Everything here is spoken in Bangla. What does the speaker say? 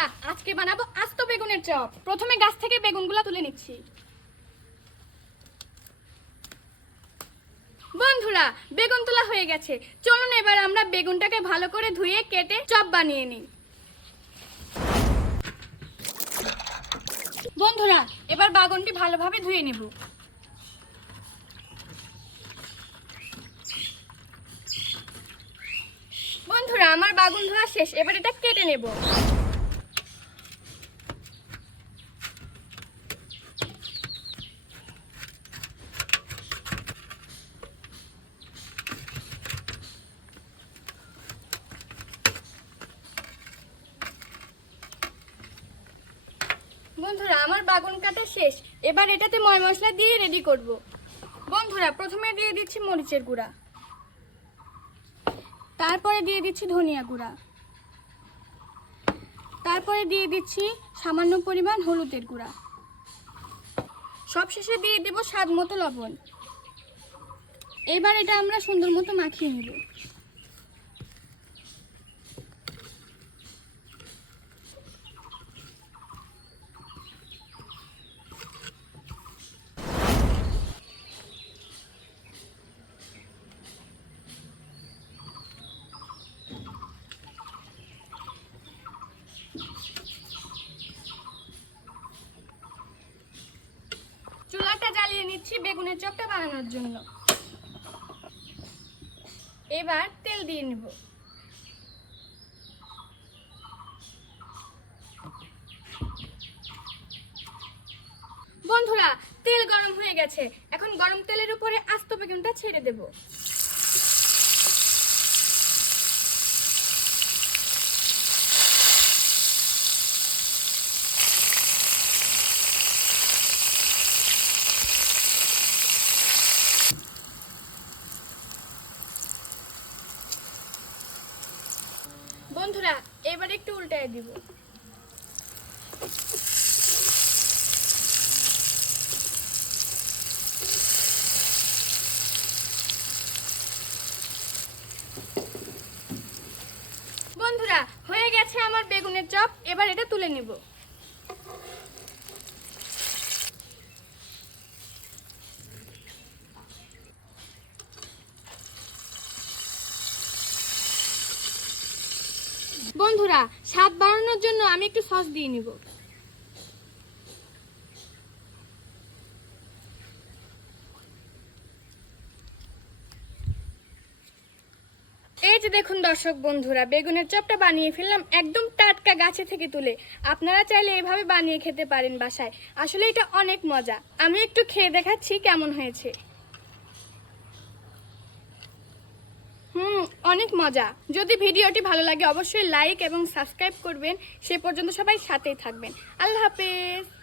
বন্ধুরা আজকে বানাবো আস্ত বেগুনের চপ। প্রথমে গাছ থেকে বেগুনগুলো তুলে নিচ্ছি। বন্ধুরা, বেগুন তোলা হয়ে গেছে। চলুন এবার আমরা বেগুনটাকে ভালো করে ধুয়ে কেটে চপ বানিয়ে নিই। বন্ধুরা, এবার বাগুনটি ভালোভাবে ধুয়ে নেব। বন্ধুরা, আমার বাগুন ধোয়া শেষ। এবার এটা কেটে নেব। বন্ধুরা, আমার বাগুন কাটা শেষ। এবার এটাতে ময় মশলা দিয়ে রেডি করব। বন্ধুরা, প্রথমে দিয়ে দিচ্ছি মরিচের গুঁড়া। তারপরে দিয়ে দিচ্ছি ধনিয়া গুঁড়া। তারপরে দিয়ে দিচ্ছি সামান্য পরিমাণ হলুদের গুঁড়া। সবশেষে দিয়ে দেব স্বাদ মতো লবণ। এবার এটা আমরা সুন্দর মতো মাখিয়ে নেব। চুলাটা নিচ্ছি বেগুনের চপটা বানানোর জন্য। এবার তেল দিয়ে নেব। বন্ধুরা, তেল গরম হয়ে গেছে। এখন গরম তেলের উপরে আস্ত বেগুনটা ছেড়ে দেব। বন্ধুরা, এবার একটু উল্টায় দিব। বন্ধুরা, হয়ে গেছে আমার বেগুনের চপ, এবার এটা তুলে নিব। বন্ধুরা, স্বাদ বাড়ানোর জন্য আমি একটু সস দিয়ে নিব। এই যে দেখুন দর্শক বন্ধুরা, বেগুনের চপটা বানিয়ে ফেললাম একদম টাটকা গাছে থেকে তুলে। আপনারা চাইলে এভাবে বানিয়ে খেতে পারেন বাসায়। আসলে এটা অনেক মজা। আমি একটু খেয়ে দেখাচ্ছি কেমন হয়েছে। হুম, অনেক মজা। যদি ভিডিওটি ভালো লাগে, অবশ্যই লাইক এবং সাবস্ক্রাইব করবেন। সে পর্যন্ত সবাই সাথেই থাকবেন। আল্লাহ হাফেজ।